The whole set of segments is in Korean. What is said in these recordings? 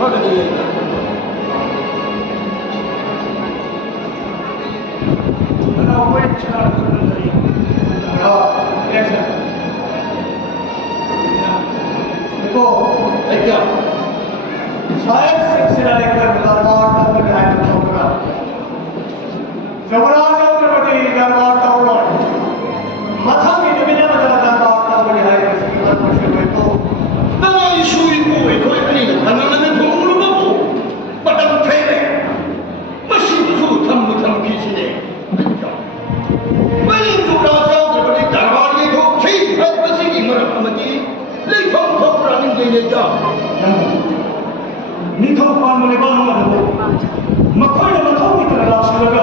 하더니 내가 왜 차를 끊는다니 그래서 그리고 애기야 사회섹시라는 걸 나왔다는 게 아니고 저거라 저거라더니 나왔다고 마탕이 누구냐마자 나왔다고 하여서 이걸 보시고 나가 이슈이고 이거 아니 하나는 돈으로 가고 마땅 태네 마시부수 탐무탐 귀신에 왜 인도라서 저번에 나가리도 제일할 것이 이거는 아마지 내 정통이라는 게 얘기야 민통 관문에 가는 막걸리만 통이 들어가 살아가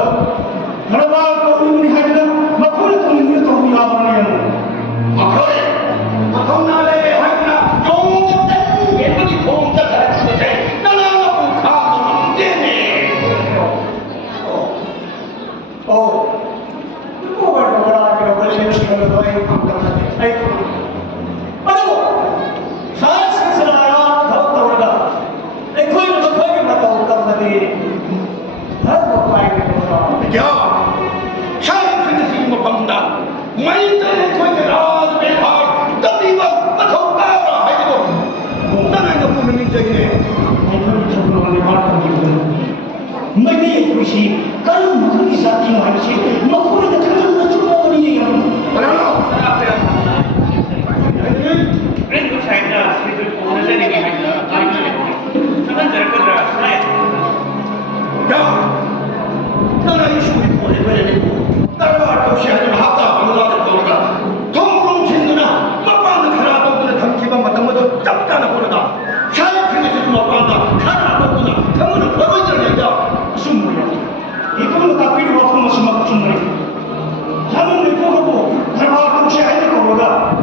들어가 우리 하기는 막걸리 통이 우리 통이 나오네요 막걸리 막걸리 하기나 용접된 예쁘게 통자 잘해주는데 나는 가면 안 되네 뭐가 뭐라 걸리는 거는 너의 감정한테 아이고 아이고 사실스라야 더욱더 우리가 에코이는 더 거기 갔다 올까보다니 다섯 파이는 거라 야 샤이 프리드시 뭐 받는다 마인드에 토이게 아주 매파 떠리고 맞춰 봐라 하이고 나는 이거 보는 민족이네 에코이 적으로는 말하는 기분 매대의 도시 까는 무슨 사ting 할지 먹고는 그런 죽어버리네요 알아 Rindu saya sedikit orang lain yang hanya lagi jangan terkena saya. 야 나는 이슈이 보내 그래고 따라와 도시 하지 합다 방도하는 거가 동공 친구나 막방은 하나 동근에 담기만 맞다 뭐도 짭잖아 보내다 샤이 프리드시 좀 막방한다 하나 동근아 당근을 걸어 있는 얘기야 무슨 말이야 이거는 다 필요 없는 것이 막 무슨 말이야 나는 내 거고 달바 동시에 하는 거보다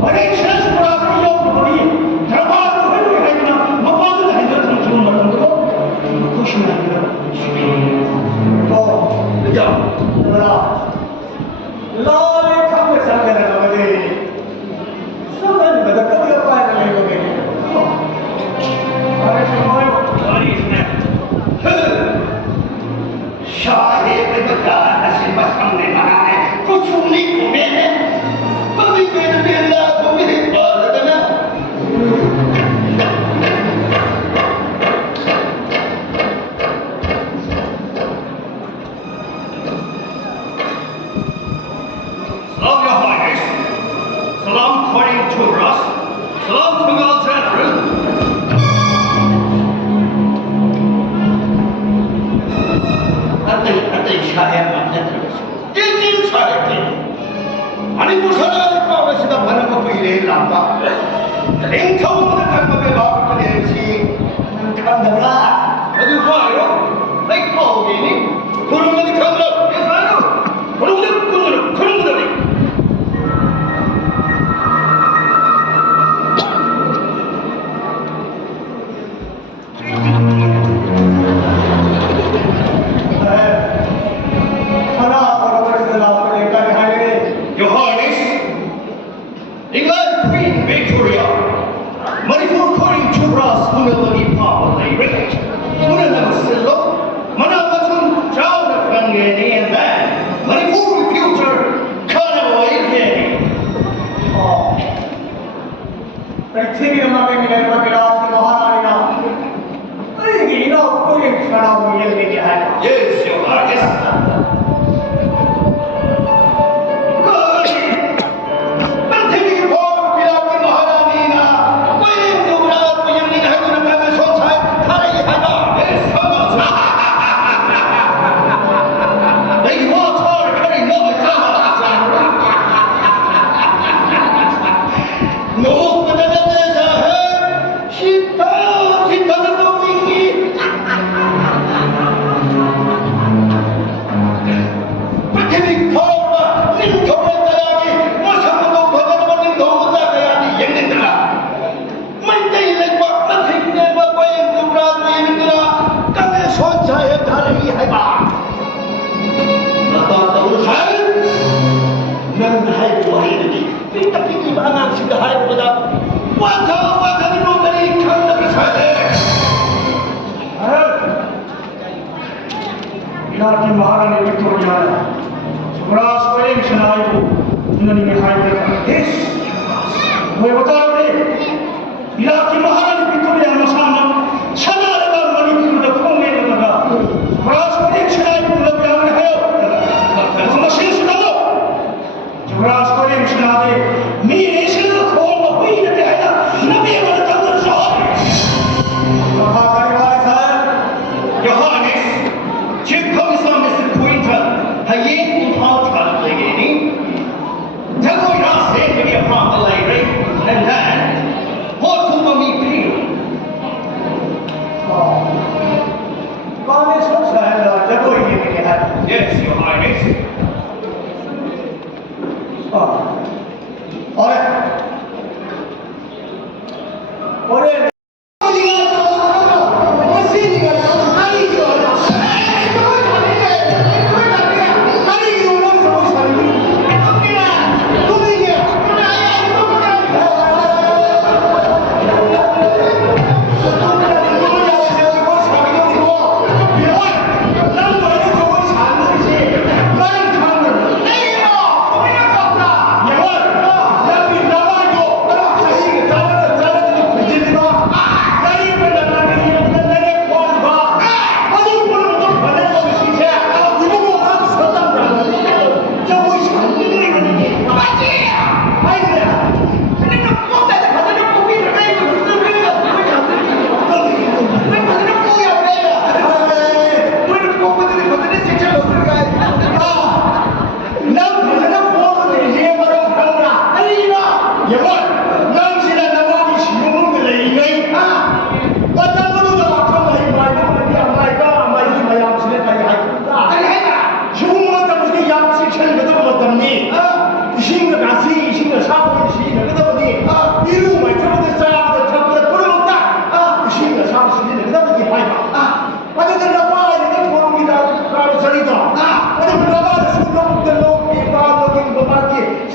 어린 체스프라서 이어버리니 달바도 회로에 하기나 먹방을 하는 기분 말하는 거고 그것이 아니라 야 얘들아 라의 강대 상태는 어디 상당히 내가 꺼내가 봐야 되는 거겠네 알겠어 Sorry, Ismail. 샤이 프리드가 다시 마상내 만하네 고충이 고매네 빨리 빼는 벨라 고민이 빠르잖아 Salam, Your Highness. Salam, Corin Turas. Salam, Tungal General. 어떤 샤이에 만나들어갔어 일진 샤이에 아니 무사가 빠르시다 하는 것도 이래 나빠 냉타오는 강법에 마음을 내지 간다라 어디 봐요? 내 거기니? 그런 거니 강력 예사요 그런 거니 하나 걸어버려서 나오고 여기까지 하려니 Your Highness, England Queen Victoria, Manipur Corin Turas Hunabani Papa Rich, Hunanasillo, Manapatun Chowder Fangani and that, Manipur Future Carnival Yeni. पृथ्वी में मिले विराट महारानी ना इनो कोई खड़ा हो ये लेके आया Yes, Your Highness. Wata wata ni nobody can understand it. 신하이고 하나님의 하이브가 예수 왜 보다니 이라키 하나님 빅토리아 마사는 차나르가 머리 빅토리아 콩내려다가 브라스코리 신하이고 불러비하는 하여 정말 신수다도 브라스코리 신하데 미래신으로 코어가 보이는 데 아니라 나비의 말을 당근서 Johannes, 지금 거기서 미스터 포인트 하예 우타우트가되게니 자고이라 세계의 파벌레이 and then 호투범이 필요 마음의 속살라 자고 얘기게 할 Yes, your highness. 올해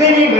Sini